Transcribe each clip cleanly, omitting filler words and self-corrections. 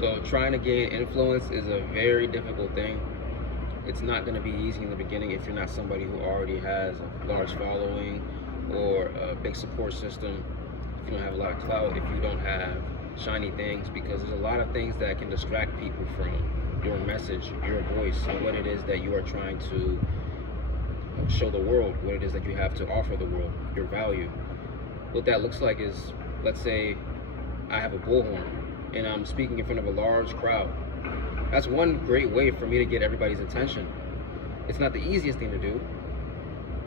So trying to gain influence is a very difficult thing. It's not going to be easy in the beginning if you're not somebody who already has a large following or a big support system. If you don't have a lot of clout, if you don't have shiny things, because there's a lot of things that can distract people from your message, your voice, and what it is that you are trying to show the world, what it is that you have to offer the world, your value. What that looks like is, let's say I have a bullhorn and I'm speaking in front of a large crowd. That's one great way for me to get everybody's attention. It's not the easiest thing to do.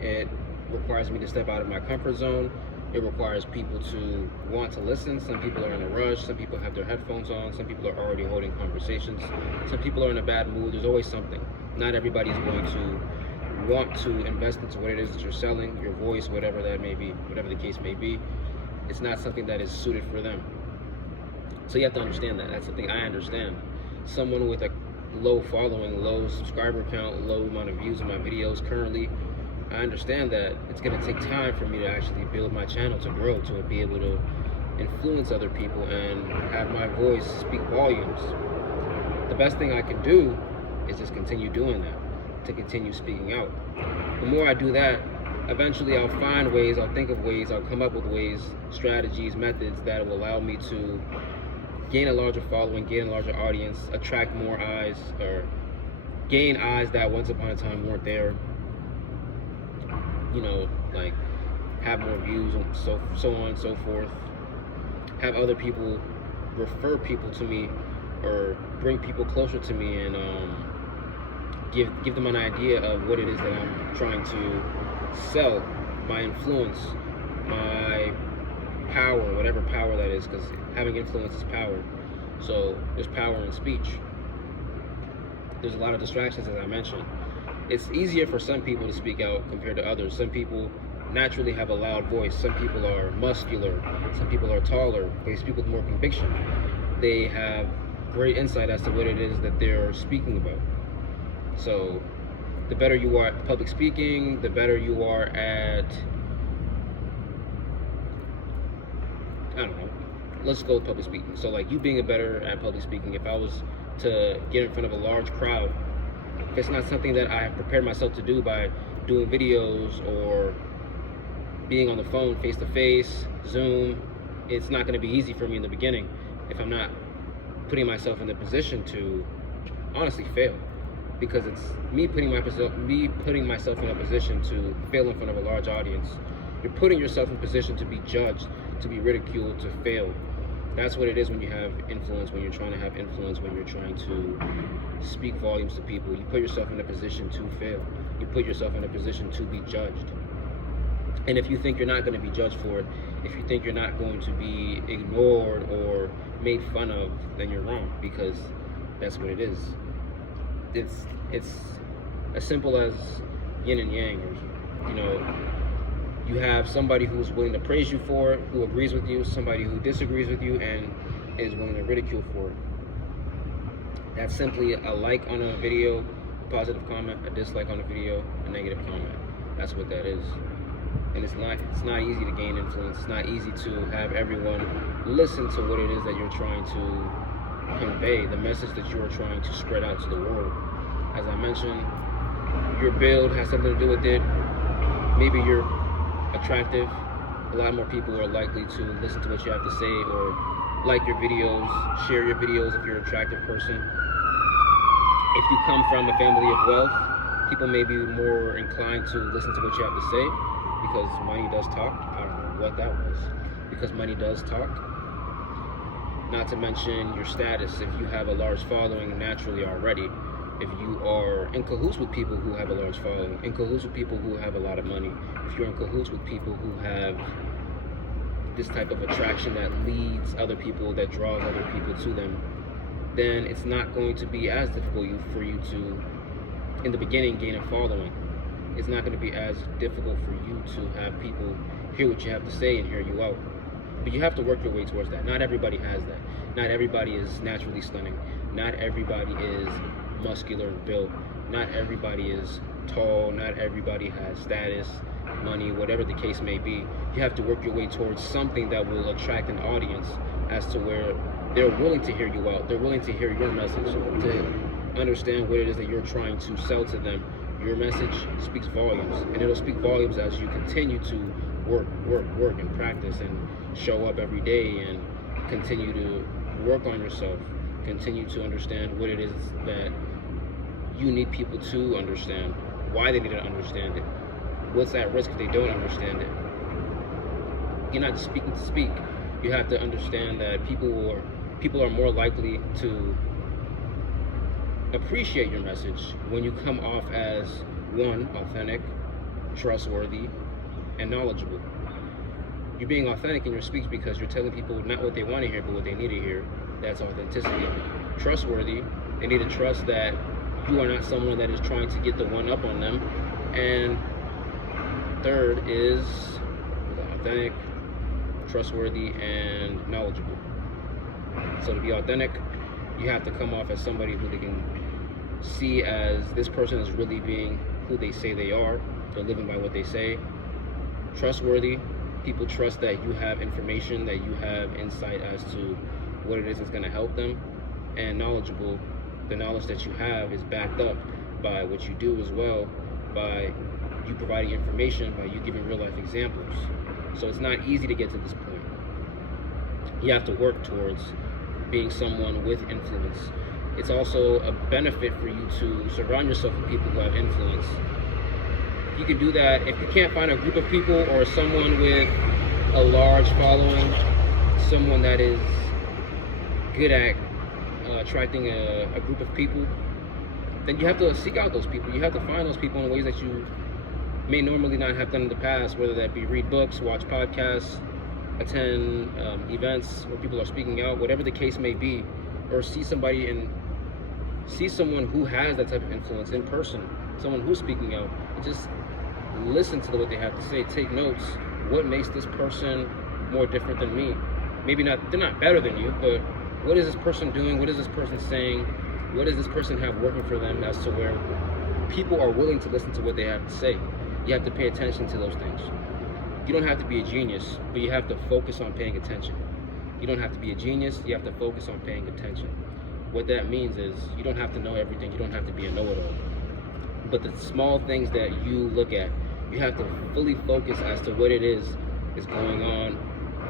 It requires me to step out of my comfort zone. It requires people to want to listen. Some people are in a rush. Some people have their headphones on. Some people are already holding conversations. Some people are in a bad mood. There's always something. Not everybody's going to want to invest into what it is that you're selling, your voice, whatever that may be, whatever the case may be. It's not something that is suited for them. So you have to understand that. That's the thing I understand. Someone with a low following, low subscriber count, low amount of views on my videos currently, I understand that it's going to take time for me to actually build my channel, to grow, to be able to influence other people and have my voice speak volumes. The best thing I can do is just continue doing that, to continue speaking out. The more I do that, eventually I'll find ways, I'll think of ways, I'll come up with ways, strategies, methods that will allow me to gain a larger following, gain a larger audience, attract more eyes, or gain eyes that once upon a time weren't there. You know, like have more views and so on and so forth. Have other people refer people to me or bring people closer to me, and give them an idea of what it is that I'm trying to sell, my influence, my power, whatever power that is, because having influence is power. So there's power in speech. There's a lot of distractions, as I mentioned. It's easier for some people to speak out compared to others. Some people naturally have a loud voice. Some people are muscular. Some people are taller. They speak with more conviction. They have great insight as to what it is that they're speaking about. So the better you are at public speaking, the better you are at, I don't know, let's go with public speaking. So like you being better at public speaking, if I was to get in front of a large crowd, if it's not something that I have prepared myself to do by doing videos or being on the phone face to face, Zoom, it's not going to be easy for me in the beginning if I'm not putting myself in the position to honestly fail. Because it's me putting myself in a position to fail in front of a large audience. You're putting yourself in position to be judged, to be ridiculed, to fail. That's what it is when you have influence, when you're trying to have influence, when you're trying to speak volumes to people. You put yourself in a position to fail. You put yourself in a position to be judged. And if you think you're not going to be judged for it, if you think you're not going to be ignored or made fun of, then you're wrong, because that's what it is. It's as simple as yin and yang. You know, you have somebody who's willing to praise you for it, who agrees with you, somebody who disagrees with you and is willing to ridicule for it. That's simply a like on a video, a positive comment, a dislike on a video, a negative comment. That's what that is. And it's not easy to gain influence. It's not easy to have everyone listen to what it is that you're trying to convey, the message that you are trying to spread out to the world. As I mentioned, your build has something to do with it. Maybe you're attractive. A lot more people are likely to listen to what you have to say or like your videos, share your videos if you're an attractive person. If you come from a family of wealth, people may be more inclined to listen to what you have to say because money does talk. I don't know what that was. Because money does talk. Not to mention your status. If you have a large following naturally already, if you are in cahoots with people who have a large following, in cahoots with people who have a lot of money, if you're in cahoots with people who have this type of attraction that leads other people, that draws other people to them, then it's not going to be as difficult for you to, in the beginning, gain a following. It's not going to be as difficult for you to have people hear what you have to say and hear you out. But you have to work your way towards that. Not everybody has that. Not everybody is naturally stunning. Not everybody is muscular and built. Not everybody is tall. Not everybody has status, money, whatever the case may be. You have to work your way towards something that will attract an audience, as to where they're willing to hear you out. They're willing to hear your message, to understand what it is that you're trying to sell to them. Your message speaks volumes, and it'll speak volumes as you continue to work, and practice, and show up every day, and continue to work on yourself. Continue to understand what it is that you need people to understand, why they need to understand it, what's at risk if they don't understand it. You're not just speaking to speak. You have to understand that people are more likely to appreciate your message when you come off as, one, authentic, trustworthy, and knowledgeable. You're being authentic in your speech because you're telling people not what they want to hear, but what they need to hear. That's authenticity. Trustworthy, they need to trust that you are not someone that is trying to get the one up on them. And third is authentic, trustworthy, and knowledgeable. So to be authentic, you have to come off as somebody who they can see as this person is really being who they say they are. They're living by what they say. Trustworthy, people trust that you have information, that you have insight as to what it is that's going to help them. And knowledgeable, the knowledge that you have is backed up by what you do as well, by you providing information, by you giving real life examples. So it's not easy to get to this point. You have to work towards being someone with influence. It's also a benefit for you to surround yourself with people who have influence. You can do that if you can't find a group of people or someone with a large following, someone that is good at attracting a group of people, then you have to seek out those people. You have to find those people in ways that you may normally not have done in the past, whether that be read books, watch podcasts, attend events where people are speaking out, whatever the case may be, or see someone who has that type of influence in person, someone who's speaking out, and just listen to what they have to say. Take notes. What makes this person more different than me? Maybe not, they're not better than you, but what is this person doing? What is this person saying? What does this person have working for them as to where people are willing to listen to what they have to say? You have to pay attention to those things. You don't have to be a genius, but you have to focus on paying attention. You don't have to be a genius, you have to focus on paying attention. What that means is you don't have to know everything, you don't have to be a know-it-all. But the small things that you look at, you have to fully focus as to what it is going on.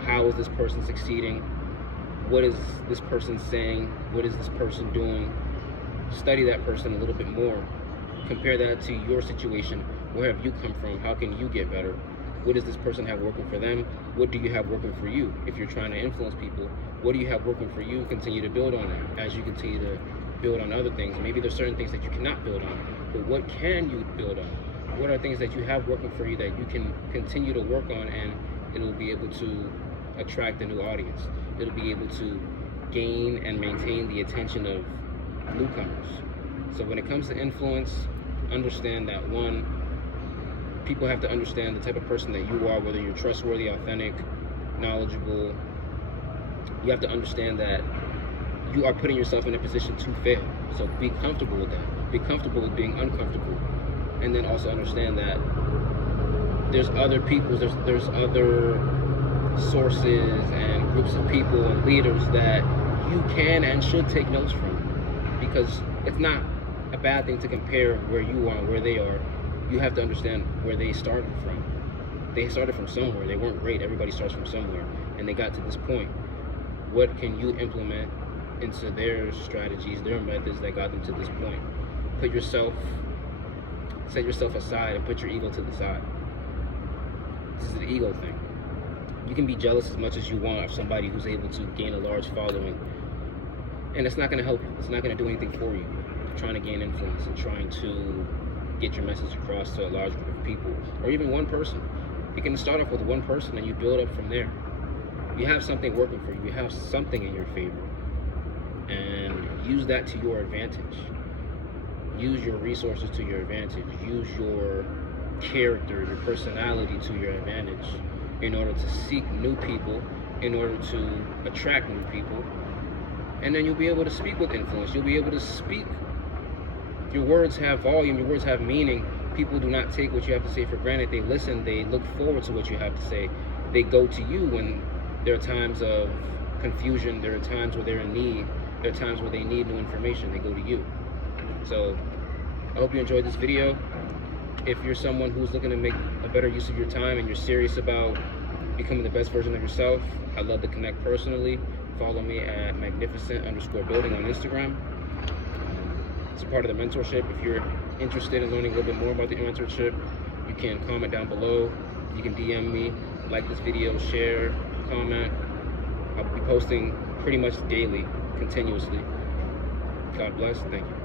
How is this person succeeding? What is this person saying? What is this person doing? Study that person a little bit more. Compare that to your situation. Where have you come from? How can you get better? What does this person have working for them? What do you have working for you? If you're trying to influence people, what do you have working for you? Continue to build on it as you continue to build on other things. Maybe there's certain things that you cannot build on, but what can you build on? What are things that you have working for you that you can continue to work on, and it'll be able to attract a new audience. It'll be able to gain and maintain the attention of newcomers. So when it comes to influence, understand that, one, people have to understand the type of person that you are, whether you're trustworthy, authentic, knowledgeable. You have to understand that you are putting yourself in a position to fail. So be comfortable with that. Be comfortable with being uncomfortable. And then also understand that there's other people, there's other sources and groups of people and leaders that you can and should take notes from, because it's not a bad thing to compare where you are and where they are. You have to understand where they started from. They started from somewhere. They weren't great. Everybody starts from somewhere, and they got to this point. What can you implement into their strategies, their methods that got them to this point? Set yourself aside and put your ego to the side. This is the ego thing. You can be jealous as much as you want of somebody who's able to gain a large following, and it's not going to help you. It's not going to do anything for you. You're trying to gain influence and trying to get your message across to a large group of people, or even one person. You can start off with one person and you build up from there. You have something working for you. You have something in your favor, and use that to your advantage. Use your resources to your advantage. Use your character, your personality to your advantage in order to seek new people, in order to attract new people. And then you'll be able to speak with influence. You'll be able to speak. Your words have volume, your words have meaning. People do not take what you have to say for granted. They listen, they look forward to what you have to say. They go to you when there are times of confusion, there are times where they're in need, there are times where they need new information, they go to you. So I hope you enjoyed this video. If you're someone who's looking to make a better use of your time and you're serious about becoming the best version of yourself, I'd love to connect personally. Follow me at magnificent_building on Instagram. It's a part of the mentorship. If you're interested in learning a little bit more about the mentorship, you can comment down below. You can DM me, like this video, share, comment. I'll be posting pretty much daily, continuously. God bless. Thank you.